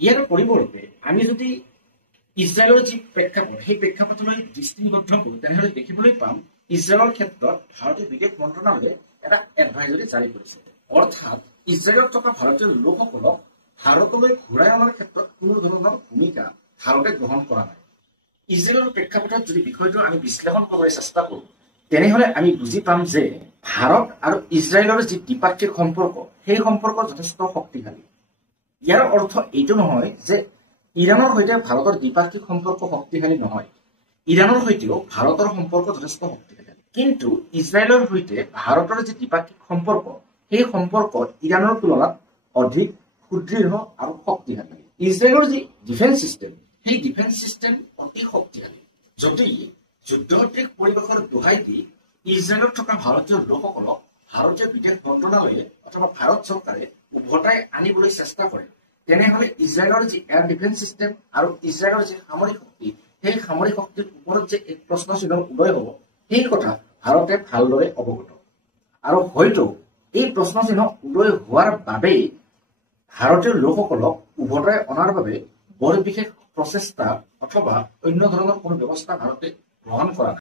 ইয়াৰ পৰিৱৰ্তে আমি যদি ইজৰাইলৰ যি প্ৰেক্ষাপট সেই প্ৰেক্ষাপটলৈ দৃষ্টিবদ্ধ কৰোঁ তেনেহ'লে দেখিবলৈ পাম ইজৰাইলৰ ক্ষেত্ৰত ভাৰতীয় বিদেশ মন্ত্ৰণালয়ে এটা এডভাইজৰী জাৰি কৰিছে। অৰ্থাৎ ইজৰাইলত থকা ভাৰতীয় লোকসকলক ভাৰতলৈ ঘূৰাই অনাৰ ক্ষেত্ৰত কোনো ধৰণৰ ভূমিকা ভাৰতে গ্ৰহণ কৰা নাই। ইজৰাইলৰ প্ৰেক্ষাপটত যদি বিষয়টো আমি বিশ্লেষণ কৰিবলৈ চেষ্টা কৰোঁ তেনেহ'লে আমি বুজি পাম যে ভাৰত আৰু ইজৰাইলৰ যি দ্বিপাক্ষিক সম্পৰ্ক সেই সম্পৰ্ক যথেষ্ট শক্তিশালী। ইয়াৰ অৰ্থ এইটো নহয় যে ইৰাণৰ সৈতে ভাৰতৰ দ্বিপাক্ষিক সম্পৰ্ক শক্তিশালী নহয়। ইৰাণৰ সৈতেও ভাৰতৰ সম্পৰ্ক যথেষ্ট শক্তিশালী, কিন্তু ইজৰাইলৰ সৈতে ভাৰতৰ যি দ্বিপাক্ষিক সম্পৰ্ক সেই সম্পৰ্ক ইৰাণৰ তুলনাত অধিক সুদৃঢ় আৰু শক্তিশালী। ইজৰাইলৰ যি ডিফেন্স চিষ্টেম সেই ডিফেন্স চিষ্টেম অতি শক্তিশালী। যদি যুদ্ধসদৃশ পৰিৱেশৰ দোহাই দি ইজৰাইলত থকা ভাৰতীয় লোকসকলক ভাৰতীয় বিদেশ মন্ত্ৰণালয়ে অথবা ভাৰত চৰকাৰে উভতাই আনিবলৈ চেষ্টা কৰে তেনেহ'লে ইজৰাইলৰ যি এয়াৰ ডিফেন্স চিষ্টেম আৰু ইজৰাইলৰ যি সামৰিক শক্তি সেই সামৰিক শক্তিৰ ওপৰত যে এক প্ৰশ্ন চিহ্ন উদয় হ'ব সেই কথা ভাৰতে ভালদৰে অৱগত। আৰু হয়তো এই প্ৰশ্ন চিহ্ন উদয় হোৱাৰ বাবেই ভাৰতীয় লোকসকলক উভতাই অনাৰ বাবে বৰ বিশেষ প্ৰচেষ্টা অথবা অন্য ধৰণৰ কোনো ব্যৱস্থা ভাৰতে গ্ৰহণ কৰা নাই।